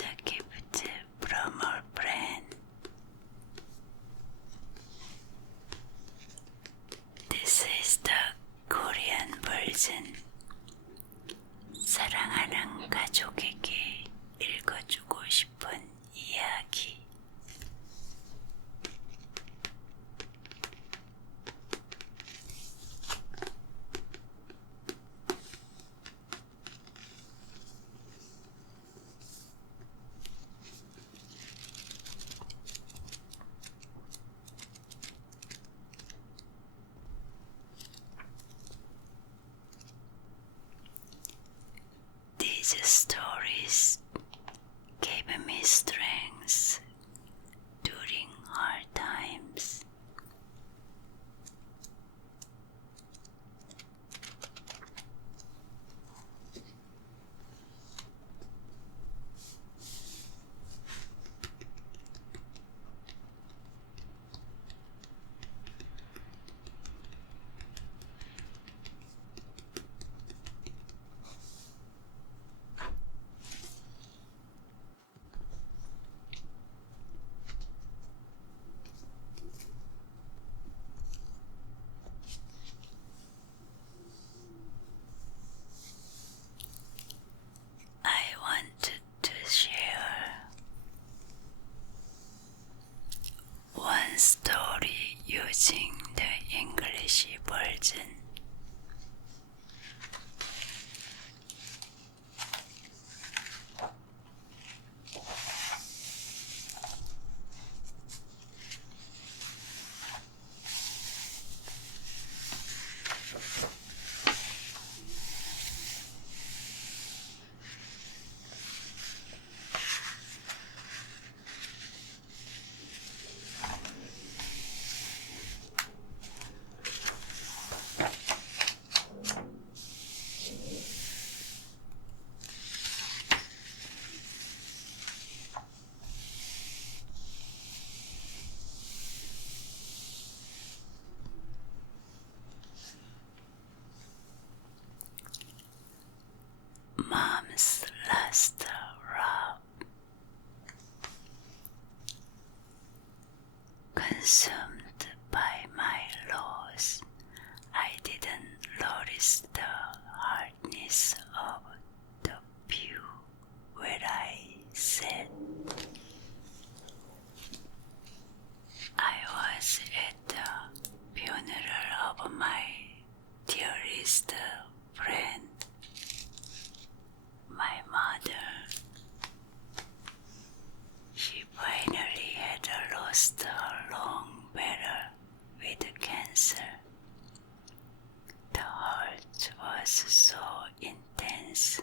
is a gift from our friend. This is the Korean version. 사랑하는 가족에게 읽어주고 싶은 이야기. These stories gave me strength during hard times. I wanted to share one story using the English version. Mom's last rub. Consumed by my loss, I didn't notice the hardness of the pew where I sat. I was at the funeral of my dearest friend, my mother. She finally had lost her long battle with cancer. The hurt was so intense.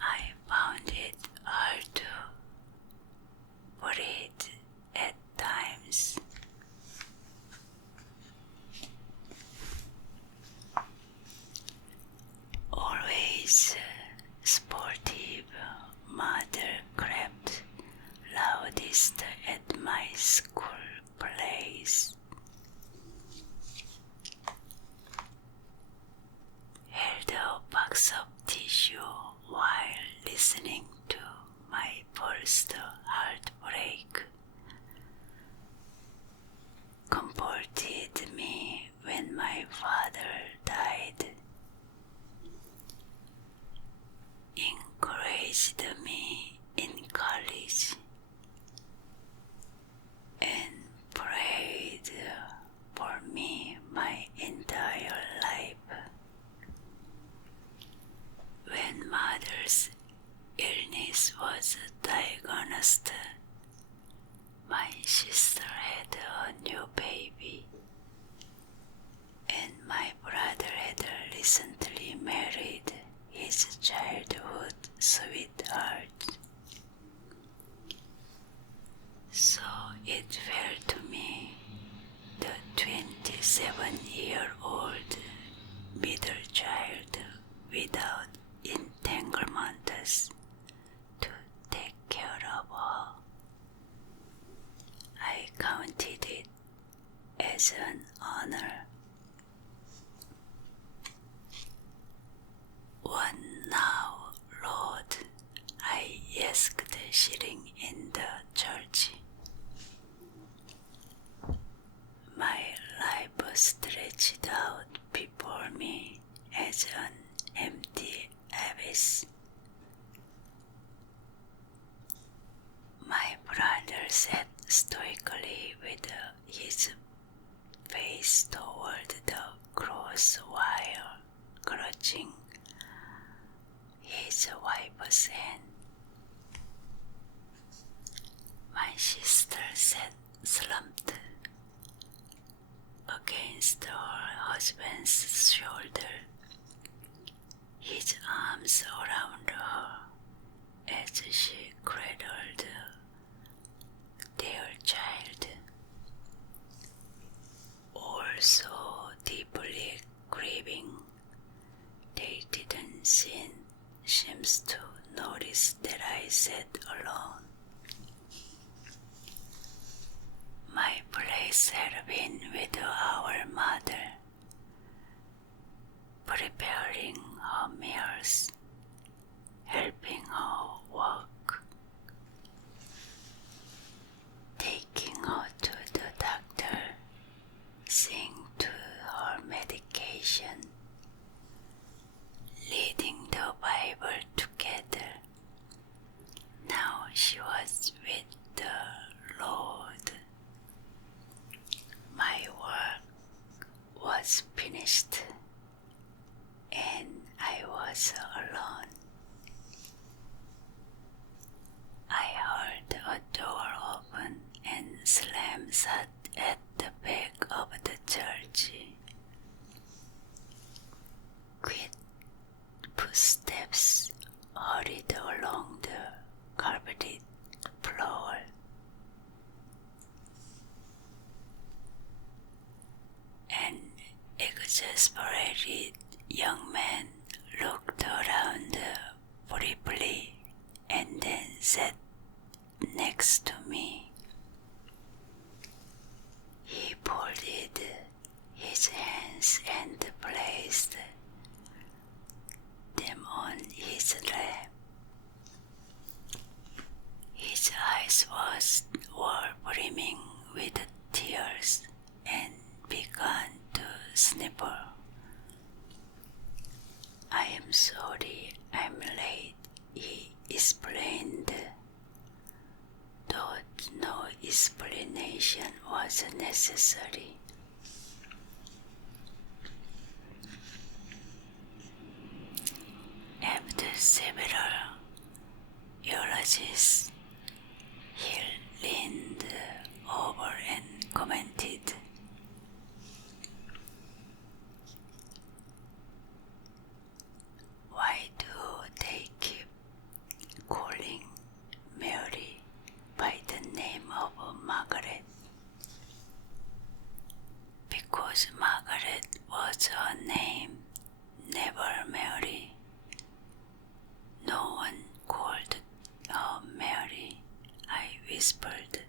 I found it hard to breathe at times. Always sportive, mother clapped loudest at my school plays. Held a box of tissue while listening to my first heartbreak. Comforted me when my father died. Encouraged me in college and prayed for me my entire life. When mother's illness was diagnosed, my sister had a new baby, and my brother had recently married his childhood sweetheart. So it fell to me, the 27-year-old middle child without entanglements, to take care of her. I counted it as an honor. One now, Lord, out before me as an empty abyss. My brother sat stoically with his face toward the cross while clutching his wife's hand. My sister sat slumped against her husband's shoulder, his arms around her as she cradled their child. All so deeply grieving, they didn't seem to notice that I sat alone. My place had been with our mother, preparing her meals, helping her work, taking her to the doctor, seeing to her medication, reading the Bible together. Now she was with the Lord. My work was finished, and I was alone. I heard a door open and slam shut at the back of the church. Quick footsteps hurried along the carpeted floor. An exasperated young man looked around briefly and then sat next to me. He folded his hands and placed them on his lap. His eyes were brimming with tears and began to sniffle. I am sorry I'm late, he explained, though no explanation was necessary. After several eulogies, he leaned over and commented, "Why do they keep calling Mary by the name of Margaret?" Because Margaret was her name, never Mary. No one called her Mary, I whispered.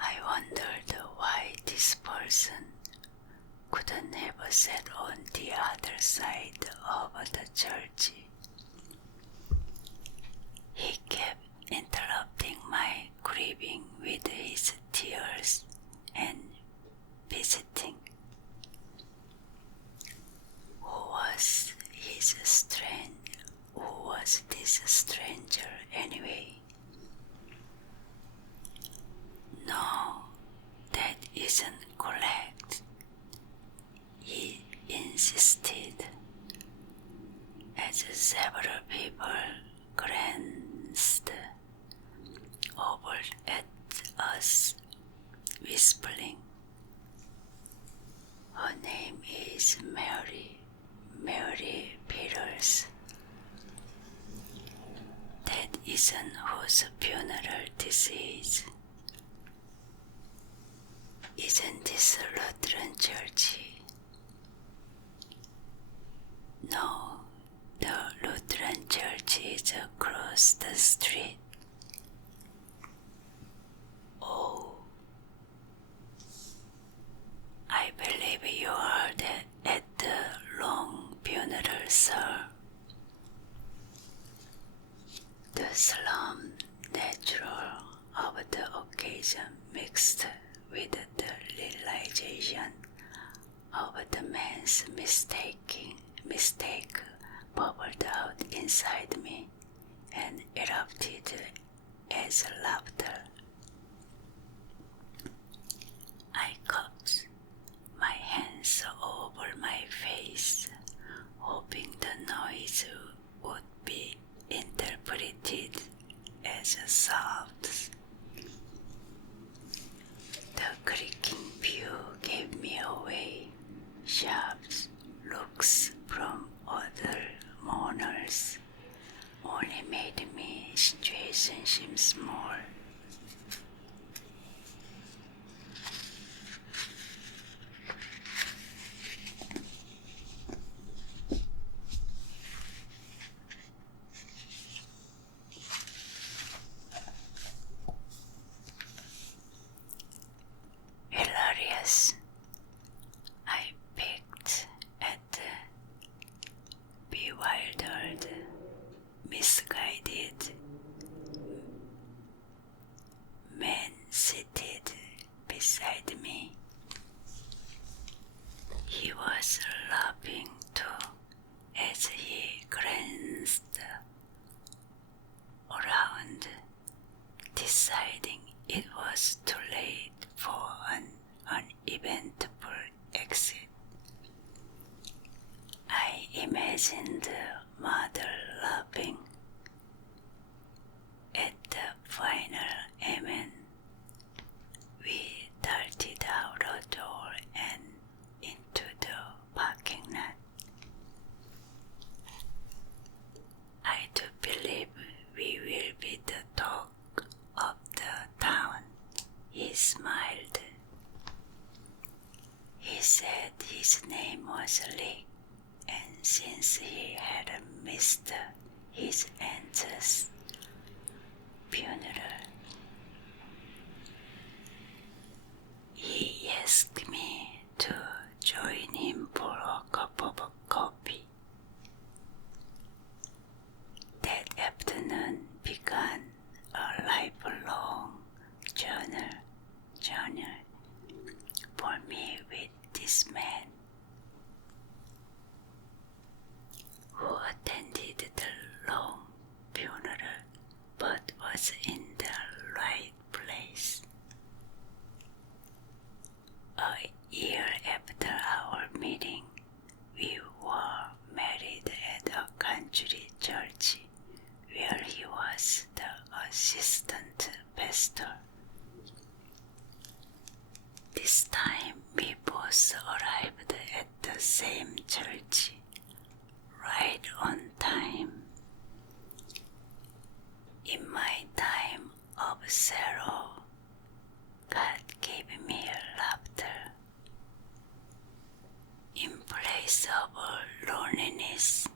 I wondered why this person couldn't have sat on the other side of the church. He kept interrupting my grieving with his tears and visiting. Who was this stranger anyway? No, that isn't correct, he insisted, as several people glanced over at us, whispering, "Her name is Mary Peters. That isn't whose funeral this is. Isn't this Lutheran church?" No, the Lutheran church is across the street. Oh, I believe you are at the wrong funeral, sir. The solemn nature of the occasion mixed with the realization of the man's mistake bubbled out inside me and erupted as laughter. I cupped my hands over my face, hoping the noise would be interpreted as sobs. The creaking pew gave me away. Sharp looks from other mourners only made me situation seem small. Hilarious. I picked at the bewildered, misguided man seated beside me. He was laughing too as he glanced around, deciding it was too late for an uneventful exit. I imagined mother laughing at the final amen. We darted out a door and into the parking lot. I do believe we will be the talk of the town. He smiled. He said his name was Rick, and since he had missed his aunt's funeral, he asked me to join him for a cup of coffee. That afternoon began a lifelong journey for me with this man, who attended the long funeral but was in the right place. A year after our meeting, we were married at a country church where he was the assistant pastor. This time we both arrived at the same church, right on time. In my time of sorrow, God gave me laughter. In place of loneliness,